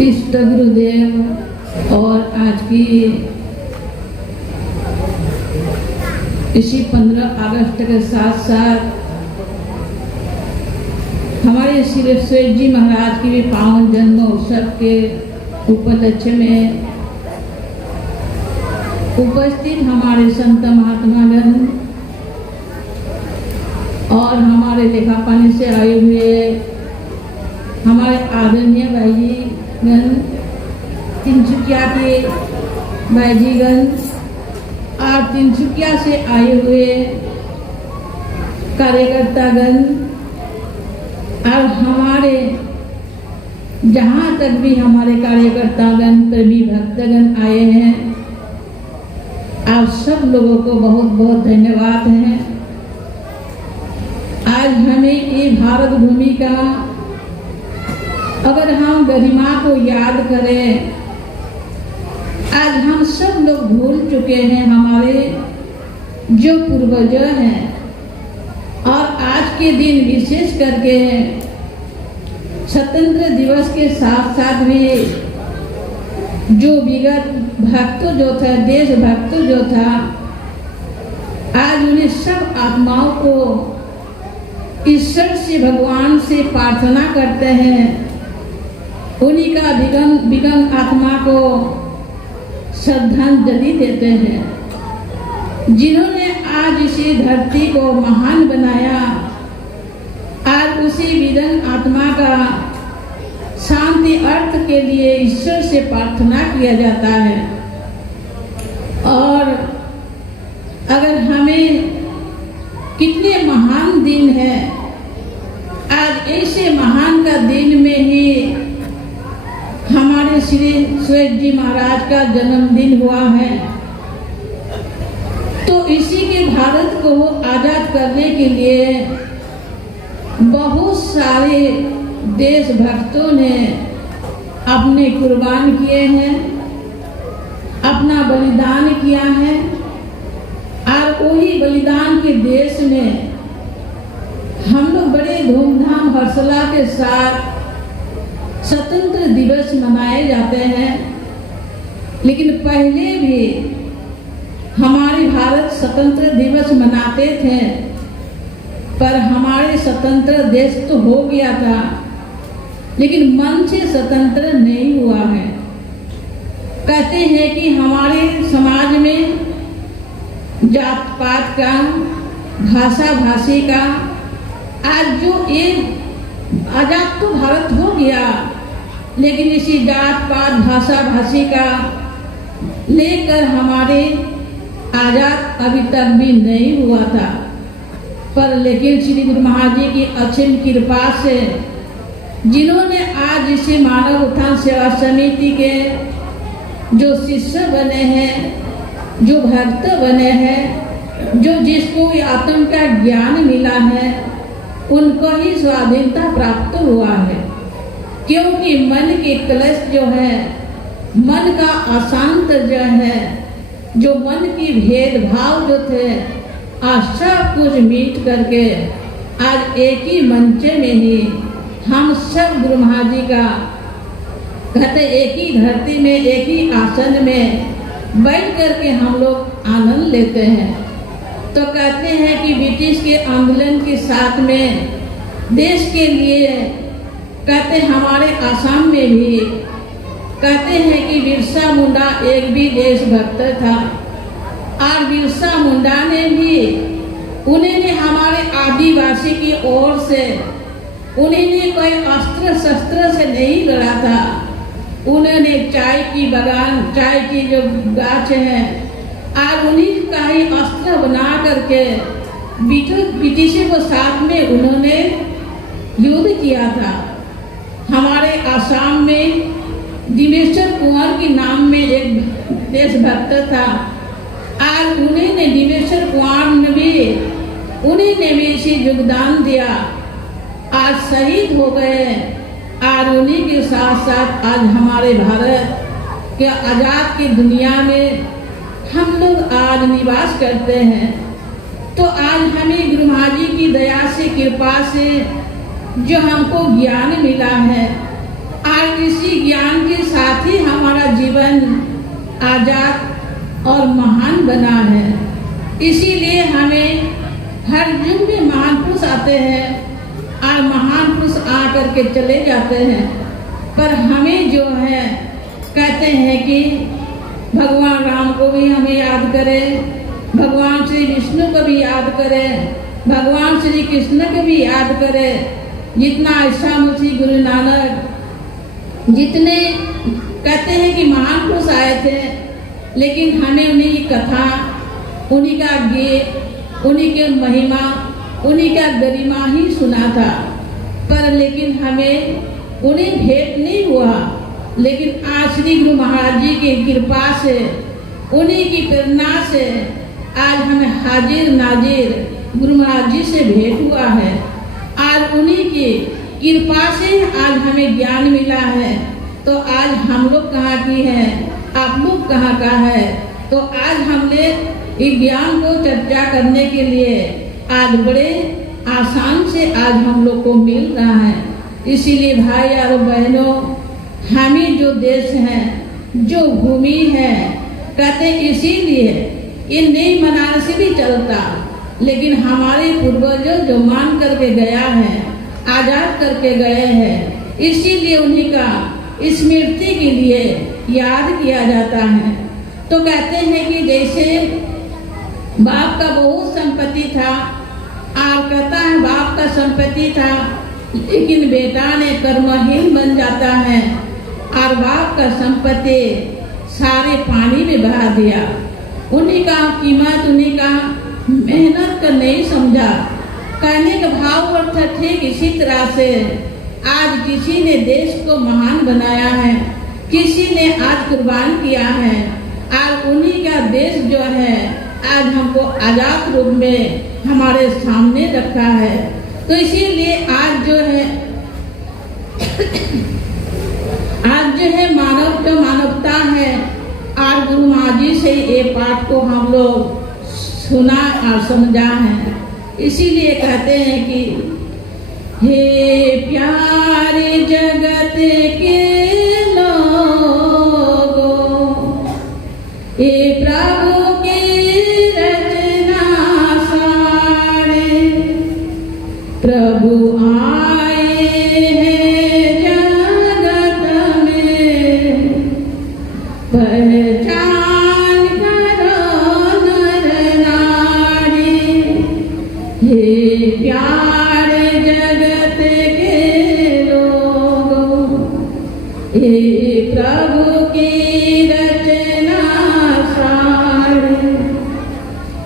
इष्ट गुरुदेव और आज की इसी 15 अगस्त के साथ साथ हमारे श्री श्वेत जी महाराज की भी पावन जन्म उत्सव के उपलक्ष्य में उपस्थित हमारे संत महात्मागण और हमारे लेखापानी से आए हुए हमारे आदरणीय भाई जी गण, तिनसुकिया के भाई जी गण और तिनसुकिया से आए हुए कार्यकर्तागण और हमारे जहाँ तक भी हमारे कार्यकर्तागण प्रेमी भक्तगण आए हैं, आप सब लोगों को बहुत बहुत धन्यवाद है। आज हमें ये भारत भूमि का अगर हम गरिमा को याद करें, आज हम सब लोग भूल चुके हैं हमारे जो पूर्वज हैं, और आज के दिन विशेष करके स्वतंत्र दिवस के साथ साथ भी जो विगत भक्त जो था, देशभक्त जो था, आज उन्हें सब आत्माओं को ईश्वर से, भगवान से प्रार्थना करते हैं, उन्हीं का विगन आत्मा को श्रद्धांजलि देते हैं। जिन्होंने आज इसी धरती को महान बनाया, आज उसी विगन आत्मा का शांति अर्थ के लिए ईश्वर से प्रार्थना किया जाता है। और अगर हमें कितने महान दिन है, आज ऐसे महान का दिन में ही हमारे श्री श्वेत जी महाराज का जन्मदिन हुआ है, तो इसी के भारत को आजाद करने के लिए बहुत सारे देशभक्तों ने अपने कुर्बान किए हैं, अपना बलिदान किया है, और वही बलिदान के देश में हम लोग बड़े धूमधाम हर्षोल्लास के साथ स्वतंत्र दिवस मनाए जाते हैं। लेकिन पहले भी हमारे भारत स्वतंत्र दिवस मनाते थे, पर हमारे स्वतंत्र देश तो हो गया था, लेकिन मन से स्वतंत्र नहीं हुआ है। कहते हैं कि हमारे समाज में जात पात का, भाषा भाषी का, आज जो एक आजाद तो भारत हो गया, लेकिन इसी जात पात भाषा भाषी का लेकर हमारे आजाद अभी तक भी नहीं हुआ था। पर लेकिन श्री गुरु महाराज जी की असीम कृपा से, जिन्होंने आज इसे मानव उत्थान सेवा समिति के जो शिष्य बने हैं, जो भक्त बने हैं, जो जिसको आत्म का ज्ञान मिला है, उनको ही स्वाधीनता प्राप्त हुआ है। क्योंकि मन के कलश जो है, मन का अशांत जो है, जो मन की भेदभाव जो थे, आज सब कुछ मीट करके आज एक ही मंच में ही हम सब गुरु महाराज जी का कहते, एक ही धरती में, एक ही आसन में बैठ करके हम लोग आनंद लेते हैं। तो कहते हैं कि ब्रिटिश के आंदोलन के साथ में देश के लिए, कहते हमारे आसाम में भी कहते हैं कि बिरसा मुंडा एक भी देशभक्त था, और बिरसा मुंडा ने भी, उन्होंने हमारे आदिवासी की ओर से, उन्होंने कोई अस्त्र शस्त्र से नहीं लड़ा था, उन्होंने चाय की बगान, चाय की जो गाछ है, और उन्हीं का ही अस्त्र बना करके ब्रिटिशों को साथ में उन्होंने युद्ध किया था। हमारे आसाम में दिनेश्वर कुंवर के नाम में एक देशभक्त था, और उन्होंने दिनेश्वर कुंवर ने भी, उन्होंने भी इसी योगदान दिया, आज शहीद हो गए। और उन्हीं के साथ साथ आज हमारे भारत के आजाद की दुनिया में हम लोग आज निवास करते हैं। तो आज हमें गुरु महाराज जी की दया से, कृपा से जो हमको ज्ञान मिला है, आज इसी ज्ञान के आजाद और महान बना है। इसीलिए हमें हर युग में महान पुरुष आते हैं और महान पुरुष आकर के चले जाते हैं, पर हमें जो है कहते हैं कि भगवान राम को भी हमें याद करें, भगवान श्री विष्णु को भी याद करें, भगवान श्री कृष्ण को भी याद करें। जितना ईसा मसीह, गुरु नानक, जितने कहते हैं कि महान पुरुष आए थे, लेकिन हमें उन्हीं की कथा, उन्हीं का गीत, उन्हीं के महिमा, उन्हीं का गरिमा ही सुना था, पर लेकिन हमें उन्हें भेंट नहीं हुआ। लेकिन आज श्री गुरु महाराज जी की कृपा से, उन्हीं की प्रेरणा से आज हमें हाजिर नाजिर गुरु महाराज जी से भेंट हुआ है। आज उन्हीं की कृपा से आज हमें ज्ञान मिला है। तो आज हम लोग कहाँ की हैं, आप लोग कहाँ का है। तो आज हमने इस ज्ञान को चर्चा करने के लिए आज बड़े आसान से आज हम लोग को मिल रहा है। इसीलिए भाई और बहनों, हमें जो देश है, जो भूमि है, कहते इसीलिए ये नहीं मनाने से भी चलता, लेकिन हमारे पूर्वजों जो मान करके गया है, आजाद करके गए हैं, इसीलिए उन्हीं का स्मृति के लिए याद किया जाता है। तो कहते हैं कि जैसे बाप का बहुत संपत्ति था, और कहता है बाप का संपत्ति था, लेकिन बेटा ने कर्महीन बन जाता है और बाप का संपत्ति सारे पानी में बहा दिया। उन्हीं का कीमत, उन्हीं का मेहनत का नहीं समझा। कहने का भाव अर्थ ठीक इसी तरह से आज किसी ने देश को महान बनाया है, किसी ने आज कुर्बान किया है, आज उन्हीं का देश जो है आज हमको आजाद रूप में हमारे सामने रखा है। तो इसीलिए आज जो है मानव जो मानवता है, आज गुरु महाराज जी से ये पाठ को हम लोग सुना और समझा है। इसीलिए कहते हैं कि हे प्यारे जगत के लोगों, हे प्रभु की रचना सारे, प्रभु आए हैं जगत में, पहचान करो नर नारी। हे प्यारे जगत के लोगों, हे प्रभु की रचना सारे,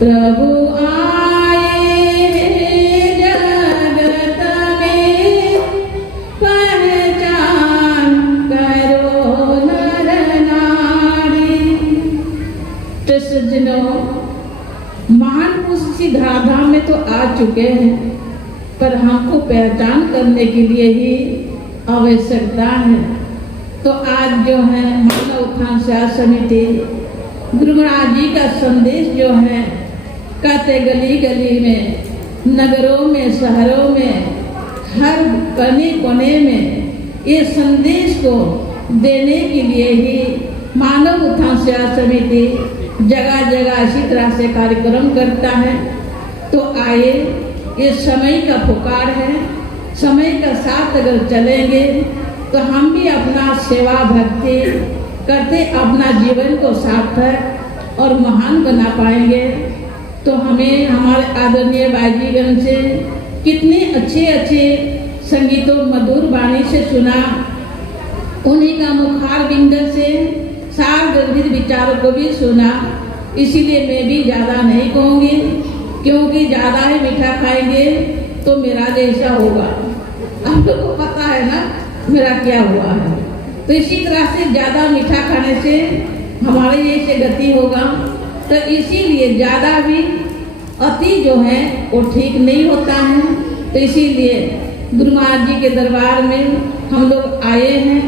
प्रभु आए हैं जगत में, पहचान करो नर नारी। तो सज्जनों, महान पुरुष इसी धराधाम में तो आ चुके हैं, पर हमको पहचान करने के लिए ही आवश्यकता है। तो आज जो है मानव उत्थान सेवा समिति गुरु महाराज जी का संदेश जो है, कहते गली गली में, नगरों में, शहरों में, हर कोने कोने में ये संदेश को देने के लिए ही मानव उत्थान सेवा समिति जगह जगह इसी तरह से कार्यक्रम करता है। तो आए, ये समय का पुकार है, समय का साथ अगर चलेंगे तो हम भी अपना सेवा भक्ति करते अपना जीवन को सार्थक और महान बना पाएंगे। तो हमें हमारे आदरणीय भाईजीगण से कितने अच्छे अच्छे संगीतों मधुर वाणी से सुना, उन्हीं का मुखार बिंद से सार गर्भित विचारों को भी सुना। इसीलिए मैं भी ज़्यादा नहीं कहूँगी, क्योंकि ज़्यादा ही मीठा खाएंगे तो मेरा जैसा होगा। आप लोग को पता है ना मेरा क्या हुआ है। तो इसी तरह से ज़्यादा मीठा खाने से हमारे जैसे गति होगा। तो इसीलिए ज़्यादा भी अति जो है वो ठीक नहीं होता है। तो इसीलिए गुरु महाराज जी के दरबार में हम लोग आए हैं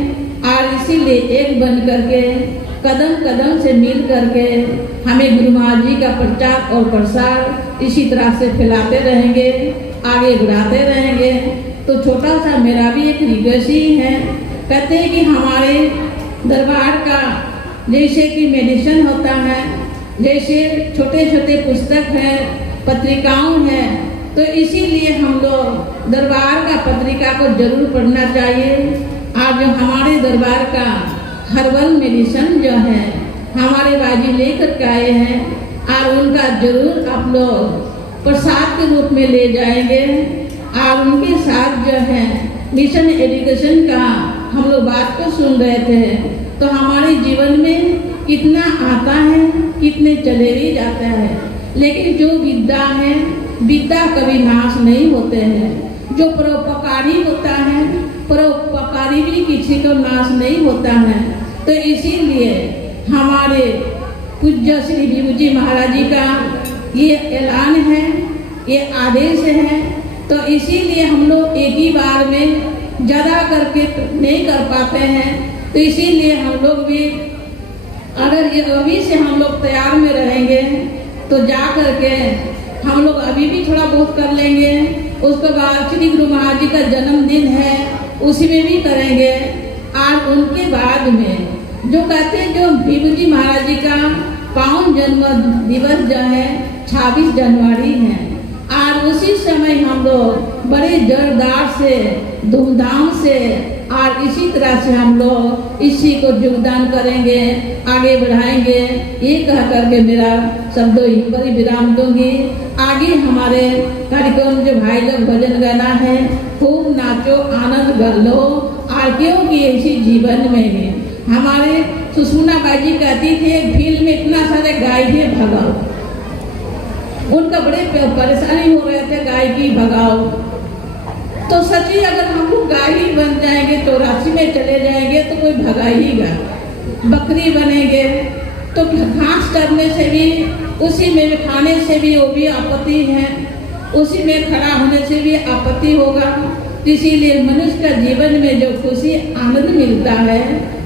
और इसीलिए एक बन करके कदम कदम से मिल करके हमें गुरु महाराज जी का प्रचार और प्रसार इसी तरह से फैलाते रहेंगे, आगे बढ़ाते रहेंगे। तो छोटा सा मेरा भी एक रिक्वेस्ट ही है, कहते हैं कि हमारे दरबार का जैसे कि मेडिसिन होता है, जैसे छोटे छोटे पुस्तक है, पत्रिकाओं है, तो इसीलिए हम लोग दरबार का पत्रिका को जरूर पढ़ना चाहिए। और जो हमारे दरबार का हर्बल मेडिसिन जो है हमारे बाजी लेकर के आए हैं, और उनका जरूर आप लोग प्रसाद के रूप में ले जाएंगे। और उनके साथ जो है मिशन एजुकेशन का हम लोग बात को सुन रहे थे, तो हमारे जीवन में कितना आता है, कितने चले भी जाता है, लेकिन जो विद्या है, विद्या कभी नाश नहीं होते हैं। जो परोपकारी होता है, परोपकारी भी किसी को नाश नहीं होता है। तो इसीलिए हमारे पूज्य श्री विभू जी महाराज जी का ये ऐलान है, ये आदेश है। तो इसीलिए हम लोग एक ही बार में ज़्यादा करके नहीं कर पाते हैं, तो इसीलिए हम लोग भी अगर ये अभी से हम लोग तैयार में रहेंगे तो जा करके हम लोग अभी भी थोड़ा बहुत कर लेंगे। उसके बाद श्री गुरु महाराज जी का जन्मदिन है, उसी में भी करेंगे। और उनके बाद में जो कहते हैं जो विभू जी महाराज जी का पावन जन्म दिवस जो है 26 जनवरी है, और उसी समय हम लोग बड़े जोरदार से धूमधाम से और इसी तरह से हम लोग इसी को योगदान करेंगे, आगे बढ़ाएंगे। ये कह करके मेरा शब्दों ही पर विराम दूंगी। आगे हमारे कार्यक्रम जो भाई लोग भजन गाना है, खूब नाचो आनंद कर लो। और क्योंकि इसी जीवन में है हमारे सुषमा बाजी कहती थी फील्ड में इतना सारे गाय है भगाओ, उनका बड़े परेशानी हो रहे थे गाय की भगाओ। तो सच्ची अगर हम लोग गाय ही बन जाएंगे, 84 में चले जाएंगे तो कोई भगाएगा। बकरी बनेंगे तो घास करने से भी, उसी में खाने से भी वो भी आपत्ति है, उसी में खड़ा होने से भी आपत्ति होगा। इसीलिए मनुष्य का जीवन में जो खुशी आनंद मिलता है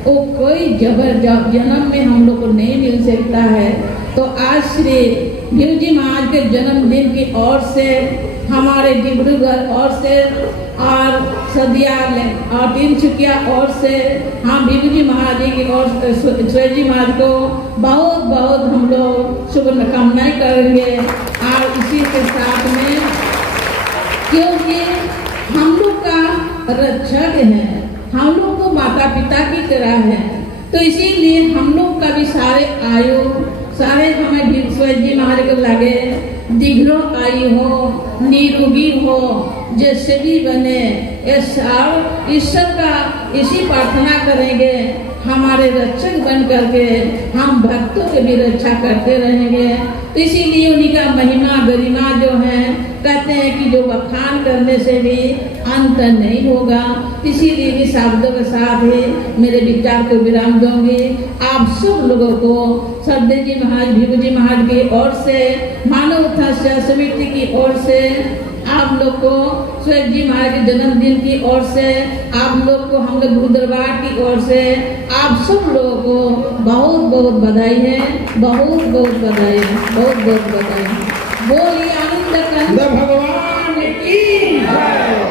वो कोई जन्म में हम लोग को नहीं मिल सकता है। तो आज श्री विभू जी महाराज के जन्मदिन की ओर से, हमारे डिब्रूगढ़ ओर से और सदियाल और तिनसुकिया ओर से हम विभू जी महाराज जी की ओर श्री जी महाराज को बहुत बहुत हम लोग शुभकामनाएं करेंगे। और इसी के साथ में क्योंकि हम लोग का रक्षक है, हम लोग को माता पिता की तरह है, तो इसीलिए हम लोग का भी सारे आयु सारे हमें विश्वनाथ जी महाराज को लगे दीर्घ आयु हो, निरोगी हो, जैसे भी बने। ईश्वर का इसी प्रार्थना करेंगे, हमारे रक्षक बन करके हम भक्तों की भी रक्षा करते रहेंगे। तो इसीलिए उन्हीं का महिमा गरिमा जो है कहते हैं कि जो बखान करने से भी अंत नहीं होगा। इसीलिए भी शब्दों के साथ ही मेरे विचार को विराम दूंगी। आप सब लोगों को सरदेव जी महाराज विभू जी महाराज की ओर से, मानव उत्थान समिति की ओर से, आप लोग को स्वर्ग जी महाराज के जन्मदिन की ओर से, आप लोग को हम लोग गुरु दरबार की ओर से, आप सब लोगों को बहुत बहुत बधाई है, बहुत बहुत बधाई है, बहुत बहुत बधाई है। बोलिए आनंद कंद भगवान की जय।